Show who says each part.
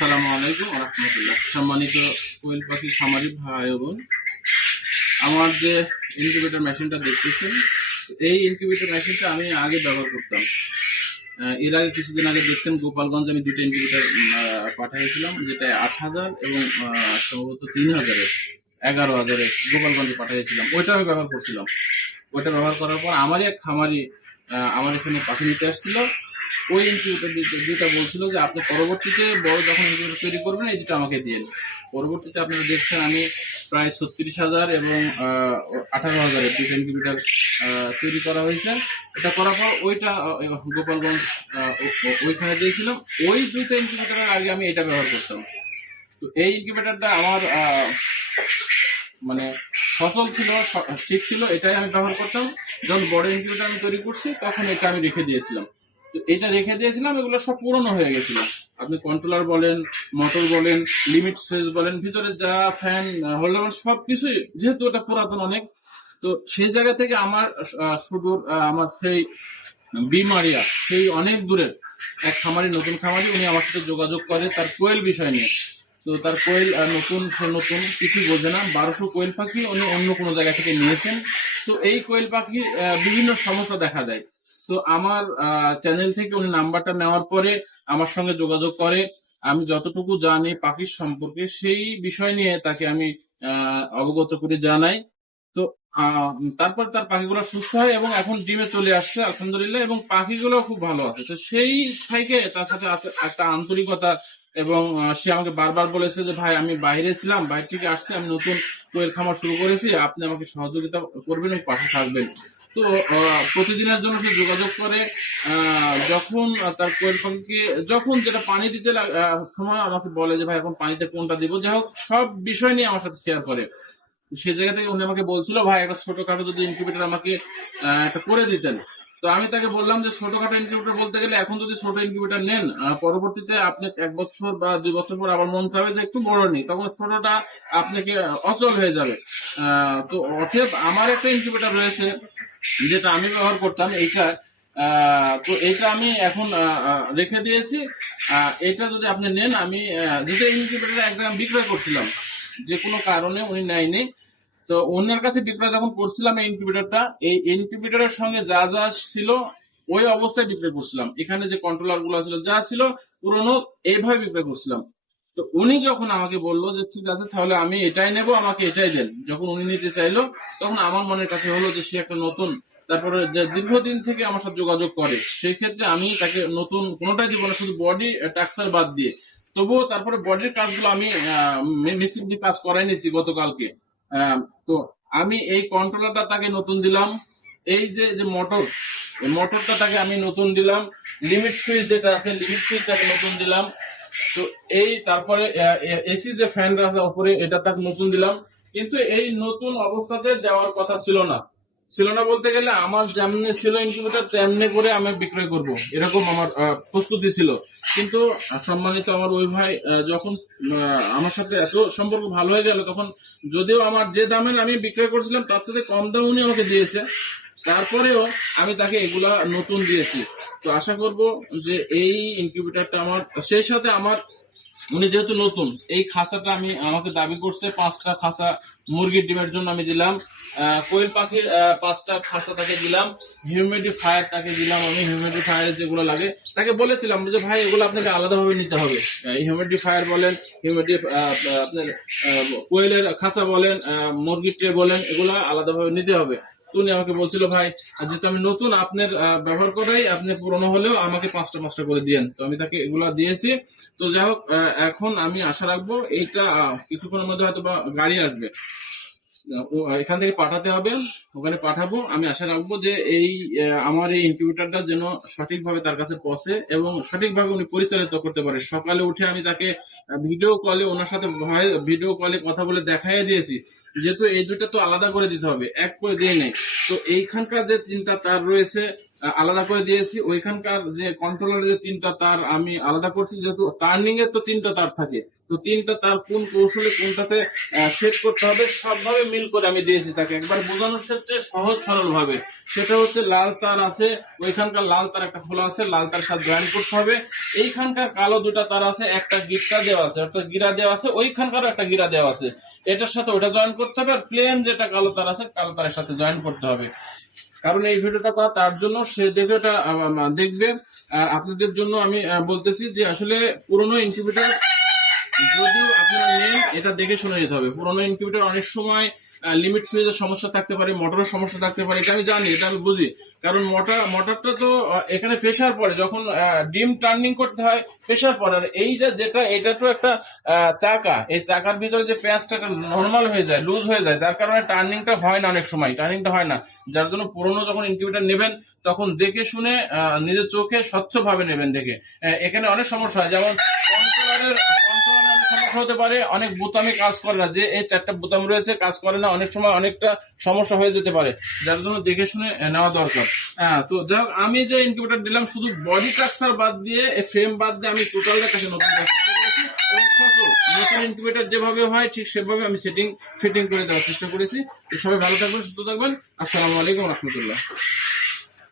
Speaker 1: সালামু আলাইকুম রহমতুল্লাহ। সম্মানিত কোয়েল পাখি খামারি ভাই বোন, আমার যে ইনকিউবেটর মেশিনটা দেখতেছেন, এই ইনকিউবেটর মেশিনটা আমি আগে ব্যবহার করতাম। এর আগে কিছুদিন আগে দেখছেন গোপালগঞ্জে আমি দুটো ইনকিউবেটর পাঠিয়েছিলাম যেটা আট হাজার এবং সম্ভবত তিন হাজারের, এগারো হাজারের গোপালগঞ্জে পাঠিয়েছিলাম ওইটা আমি ব্যবহার করছিলাম। ওইটা ব্যবহার করার পর আমারই এক খামারি আমার এখানে পাখি নিতে আসছিল। ওই ইনকিউবেটর দুটা বলছিল যে আপনি পরবর্তীতে বড় যখন ইনকিউবেটর তৈরি করবেন, এই দুটো আমাকে দিন। পরবর্তীতে আপনারা দেখছেন আমি প্রায় ছত্রিশ হাজার এবং আঠারো হাজারের দুটো ইনকিউবেটর তৈরি করা হয়েছে। এটা করার পর ওইটা গোপালগঞ্জ ওইখানে দিয়েছিলাম। ওই দুইটা ইনকিউবেটরের আগে আমি এটা ব্যবহার করতাম। তো এই ইনকিউবেটরটা আমার মানে ফসল ছিল ঠিক ছিল, এটাই আমি ব্যবহার করতাম। যখন বড় ইনকিউবেটর আমি তৈরি করছি, তখন এটা আমি রেখে দিয়েছিলাম। তো এটা রেখে দিয়েছিলাম, এগুলো সব পুরনো হয়ে গেছিল। আপনি কন্ট্রোলার বলেন মোটর বলেন লিমিট সুইচ বলেন, ভিতরে যা ফ্যান হোল্ডার সব কিছুই যেহেতু এটা পুরাতন অনেক, তো সেই জায়গা থেকে আমার সুদূর আমার সেই বিমারিয়া, সেই অনেক দূরের এক খামারি, নতুন খামারি, উনি আমার সাথে যোগাযোগ করে তার কোয়েল বিষয় নিয়ে। তো তার কোয়েল নতুন নতুন কিছু বোঝে না। বারোশো কোয়েল পাখি উনি অন্য কোনো জায়গা থেকে নিয়েছেন। তো এই কোয়েল পাখি বিভিন্ন সমস্যা দেখা দেয়। তো আমার চ্যানেল থেকে উনি নাম্বারটা নেওয়ার পরে আমার সঙ্গে যোগাযোগ করে। আমি যতটুকু জানি পাখির সম্পর্কে, সেই বিষয় নিয়ে তাকে আমি অবগত করে জানাই। তো তারপর তার পাখিগুলো সুস্থ হয় এবং এখন ডিমে চলে আসছে, আলহামদুলিল্লাহ, এবং পাখিগুলো খুব ভালো আছে। তো সেই থেকে তার সাথে একটা আন্তরিকতা এবং সে আমাকে বারবার বলেছে যে, ভাই, আমি বাইরে ছিলাম, বাইরে থেকে আসছি, আমি নতুন কোয়েল খামার শুরু করেছি, আপনি আমাকে সহযোগিতা করবেন এবং পাশে থাকবেন। তো প্রতিদিনের জন্য সে যোগাযোগ করে যখন তার কোয়েল যখন যেটা পানি দিতে সময় আমাকে বলে যে, ভাই, এখন পানিতে কোনটা দিব? যাই হোক, সব বিষয় নিয়ে আমার সাথে শেয়ার করে। সে জায়গা থেকে উনি আমাকে বলছিল, ভাই, একটা ছোটখাটো যদি ইনকিউবেটার আমাকে একটা করে দিতেন। তো আমি তাকে বললাম যে ছোটখাটো ইনকিউবেটর বলতে গেলে এখন যদি ছোট ইনকিউবেটর নেন পরবর্তীতে আপনি এক বছর বা দুই বছর পর আবার মন চাবে যে একটু বড় নেই, তখন ছোটটা আপনাকে অচল হয়ে যাবে। তো অতএব আমার একটা ইনকিউবেটর রয়েছে যেটা আমি ব্যবহার করতাম, এইটা তো এটা আমি এখন রেখে দিয়েছি। এটা যদি আপনি নেন, আমি যেটা ইনকিউবেটর এক জায়গায় বিক্রয় করছিলাম। যে কোনো কারণে উনি নেয়নি। তো অন্যের কাছে বিক্রয় যখন করছিলাম এই ইনকিউবেটরটা এই ইনকিউবেটরের সঙ্গে যা যা ছিল ওই অবস্থায় বিক্রয় করছিলাম। এখানে যে কন্ট্রোলারগুলো ছিল, যা ছিল পুরনো, এইভাবে বিক্রয় করছিলাম। তো উনি যখন আমাকে বলল যে, ঠিক আছে, তাহলে আমি এটাই নেব, আমাকে এটাই দেন। যখন উনি নিতে চাইলো, তখন আমার মনের কাছে হলো যে, সে একটা নতুন, তারপরে দীর্ঘদিন থেকে আমার সাথে যোগাযোগ করে, সেই ক্ষেত্রে আমি তাকে নতুন কোনোটাই দিব না, শুধু বডি টাক্সার বাদ দিয়ে। তবুও তারপরে বডির কাজগুলো আমি মিস্ত্রি কাজ করাই নিয়েছি গতকালকে। তো আমি এই কন্ট্রোলারটা তাকে নতুন দিলাম। এই যে যে মোটর এই মোটরটা তাকে আমি নতুন দিলাম। লিমিট সুইচ যেটা আছে লিমিট সুইচ তাকে নতুন দিলাম। তো এই তারপরে এসি যে ফ্যানটা আছে উপরে, এটা তাকে নতুন দিলাম। কিন্তু এই নতুন অবস্থাতে যাওয়ার কথা ছিল না। ছিল না বলতে গেলে আমার যেমনি ছিল ইনকিউবেটর তেমনি করে আমি বিক্রয় করব। এরকম আমার প্রস্তুতি ছিল। কিন্তু সম্মানিত আমার ওই ভাই যখন আমার সাথে এত সম্পর্ক ভালো হয়ে গেল, তখন যদিও আমার যে দামের আমি বিক্রয় করছিলাম, তার সাথে কম দাম উনি আমাকে দিয়েছে। তারপরেও আমি তাকে এগুলা নতুন দিয়েছি। তো আশা করব যে এই ইনকিউবেটারটা আমার, সেই সাথে আমার উনি যেহেতু নতুন, এই খাঁচাটা আমি, আমাকে দাবি করছে পাঁচটা খাঁচা মুরগির ডিমের জন্য আমি দিলাম। কোয়েল পাখির পাঁচটা খাঁচা তাকে দিলাম। হিউমিডিফায়ার তাকে দিলাম আমি। হিউমিডিফায়ার যেগুলো লাগে, তাকে বলেছিলাম যে, ভাই, এগুলো আপনাকে আলাদাভাবে নিতে হবে। হিউমিডিফায়ার বলেন হিউমিডি আপনার কোয়েলের খাঁচা বলেন মুরগির ট্রে বলেন, এগুলো আলাদাভাবে নিতে হবে। উনি আমাকে বলছিল, ভাই যেহেতু আমি নতুন, আপনার ব্যবহার করাই, আপনি পুরনো হলেও আমাকে পাঁচটা পাঁচটা করে দিয়েন। তো আমি তাকে এগুলা দিয়েছি। তো যাই হোক এখন আমি আশা রাখব এইটা কিছুক্ষণের মধ্যে হয়তো বা গাড়ি আসবে। এখান থেকে পাঠাতে হবে, ওখানে পাঠাবো। আমি আশা রাখব যে এই আমার এই ইনকিউবেটরটা যেন সঠিকভাবে তার কাছে পৌঁছে এবং সঠিকভাবে উনি পরিচালিত করতে পারে। সকালে উঠে আমি তাকে ভিডিও কলে ওনার সাথে ভিডিও কলে কথা বলে দেখাই দিয়েছি। যেহেতু এই দুইটা তো আলাদা করে দিতে হবে, এক করে দিয়ে নেই। তো এইখানকার যে চিন্তা তার রয়েছে আলাদা করে দিয়েছি। ওইখানকার যে কন্ট্রোলারের যে তিনটা তার আমি আলাদা করছি, যেহেতু টার্নিং এর তো তিনটা তার থাকে। তো তিনটা তার কোন কৌশলে কোনটাতে সেট করতে হবে, সবভাবে মিল করে আমি দিয়েছি তাকে। একবার বোঝানোর ক্ষেত্রে সহজ সরল ভাবে সেটা হচ্ছে লাল তার আছে, ওইখানকার লাল তার একটা খোলা আছে, লাল তার সাথে জয়েন করতে হবে। এইখানকার কালো দুটা তার আছে, একটা গিটটা দেওয়া আছে, অর্থাৎ গিরা দেওয়া আছে ওইখানকার একটা গিরা দেওয়া আছে। এটার সাথে ওটা জয়েন করতে হবে, আর প্লেন যেটা কালো তার আছে, কালো তারের সাথে জয়েন করতে হবে। কারণ এই ভিডিওটা করা তার জন্য, সে দেখে ওটা দেখবে। আর আপনাদের জন্য আমি বলতেছি যে আসলে পুরনো ইনকিউবেটর যদিও আপনারা নেন এটা দেখে শুনে নিতে হবে। পুরোনো ইনকিউবেটর অনেক সময় লিমিট সুইচের সমস্যা থাকতে পারে মোটরের সমস্যা থাকতে পারে, এটা আমি জানি, এটা আমি বুঝি। কারণ মোটর মোটরটা তো এখানে প্রেশার পড়ে যখন ডিম টার্নিং করতে হয় প্রেশার পড়ে আর এই যে যেটা, এটা তো একটা চাকা। এই চাকার ভিতরে যে প্যাঁচটা নর্মাল হয়ে যায় লুজ হয়ে যায়, যার কারণে টার্নিংটা হয় না অনেক সময় টার্নিংটা হয় না। যার জন্য পুরোনো যখন ইনকিউবেটর নেবেন, তখন দেখে শুনে নিজের চোখে স্বচ্ছভাবে নেবেন দেখে। এখানে অনেক সমস্যা হয়, যেমন কন্ট্রোলারের হতে পারে, অনেক বোতামে কাজ করে না, যে এই চারটা বোতাম রয়েছে, কাজ করে না, অনেক সময় অনেকটা সমস্যা হয়ে যেতে পারে। যার জন্য দেখে শুনে নেওয়া দরকার। হ্যাঁ তো যাই হোক, আমি যে ইনকিউবেটর দিলাম, শুধু বডি স্ট্রাকচার বাদ দিয়ে ফ্রেম বাদ দিয়ে আমি টোটালটা কাছে নতুন নতুন ইনকিউবেটর যেভাবে হয়, ঠিক সেভাবে আমি সেটিং ফিটিং করে দেওয়ার চেষ্টা করেছি। তো সবাই ভালো থাকবেন, সুস্থ থাকবেন। আসসালামু আলাইকুম রহমতুল্লাহ।